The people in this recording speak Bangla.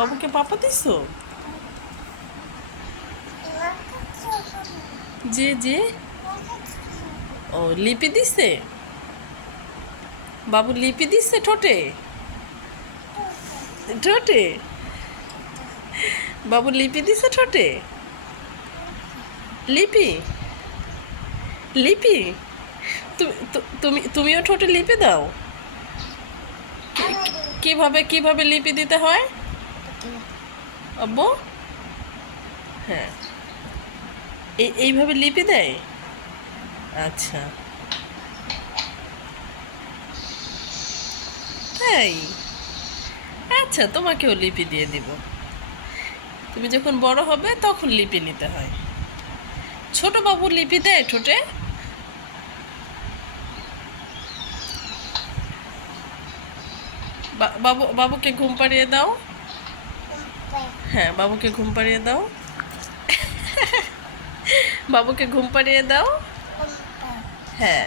বাবুকে পাপা দিছো? জি জি। ও লিপি দিছে? বাবু লিপি দিছে ঠোঁটে? ঠোঁটে বাবু লিপি দিছে ঠোঁটে? লিপি লিপি তুমিও ঠোঁটে লিপি দাও? কিভাবে কিভাবে লিপি দিতে হয় আব্বু? হ্যাঁ, এইভাবে লিপি দেয়? আচ্ছা, তাই? আচ্ছা, তোমাকেও লিপি দিয়ে দিব। তুমি যখন বড় হবে তখন লিপি নিতে হয়। ছোট বাবু লিপি দেয় ঠোঁটে? বাবুকে ঘুম পাড়িয়ে দাও। হ্যাঁ, বাবুকে ঘুম পাড়িয়ে দাও। বাবুকে ঘুম পাড়িয়ে দাও। হ্যাঁ।